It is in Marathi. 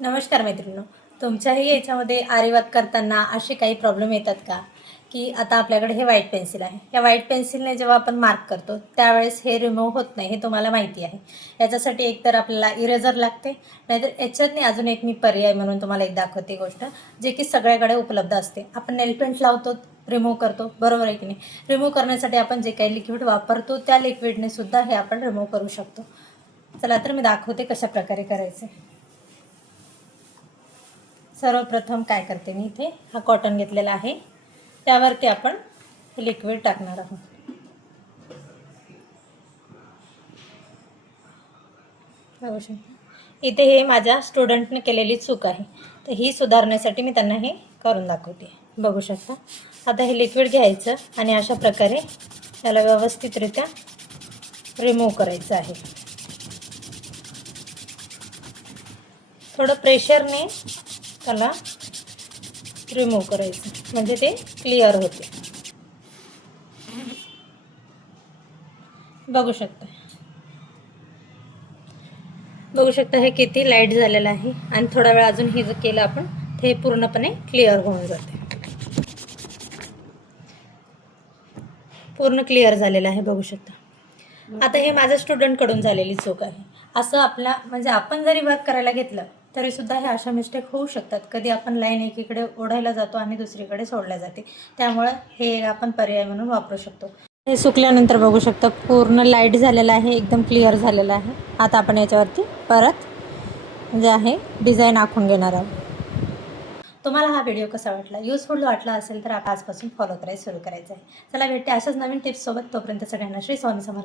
नमस्कार मैत्रिणींनो. तुमच्याही याच्यामध्ये आरेवात करताना असे काही प्रॉब्लेम येतात का, की आता आपल्याकडे हे व्हाईट पेन्सिल आहे. या व्हाईट पेन्सिलने जेव्हा आपण मार्क करतो त्यावेळेस हे रिमूव्ह होत नाही, हे तुम्हाला माहिती आहे. याच्यासाठी एकतर आपल्याला इरेझर लागते, नाहीतर याच्यातनी अजून एक मी पर्याय म्हणून तुम्हाला एक दाखवते गोष्ट, जे की सगळ्याकडे उपलब्ध असते. आपण नेल पेंट लावतो, रिमूव्ह करतो, बरोबर आहे की नाही. रिमूव्ह करण्यासाठी आपण जे काही लिक्विड वापरतो त्या लिक्विडने सुद्धा हे आपण रिमूव्ह करू शकतो. चला तर मी दाखवते कशा प्रकारे करायचे. सर्वप्रथम काय करते मी, इथे हा कॉटन घेतलेला आहे, त्यावरती आपण लिक्विड टाकणार आहोत. बघू शकता इथे हे माझ्या स्टुडंटने केलेली चूक आहे, तर ही सुधारण्यासाठी मी त्यांना हे करून दाखवते. बघू शकता. आता हे लिक्विड घ्यायचं आणि अशा प्रकारे त्याला व्यवस्थितरित्या रिमूव्ह करायचं आहे. थोडं प्रेशरने त्याला रिमूव्ह करायचं, म्हणजे ते क्लिअर होते. बघू शकता हे किती लाईट झालेलं आहे, आणि थोडा वेळ अजून हे जर केलं आपण ते पूर्णपणे क्लिअर होऊन जाते. पूर्ण क्लिअर झालेलं आहे. बघू शकता. आता हे माझ्या स्टुडंटकडून झालेली चूक आहे. असं आपला म्हणजे आपण जरी वर्क करायला घेतलं तरी सुद्धा हे अशा मिस्टेक होऊ शकतात. कधी आपण लाईन एकीकडे ओढायला जातो आणि दुसरीकडे सोडल्या जाते, त्यामुळे हे आपण पर्याय म्हणून वापरू शकतो. हे सुकल्यानंतर बघू शकता पूर्ण लाईट झालेलं आहे, एकदम क्लिअर झालेलं आहे. आता आपण याच्यावरती परत जे आहे डिझाईन आखून घेणार आहोत. तुम्हाला हा व्हिडिओ कसा वाटला, युजफुल वाटला असेल तर आजपासून फॉलो करायला सुरू करायचं आहे. चला भेटते अशाच नवीन टिप्ससोबत. तोपर्यंत सगळ्यांना श्री स्वामी समर्थ.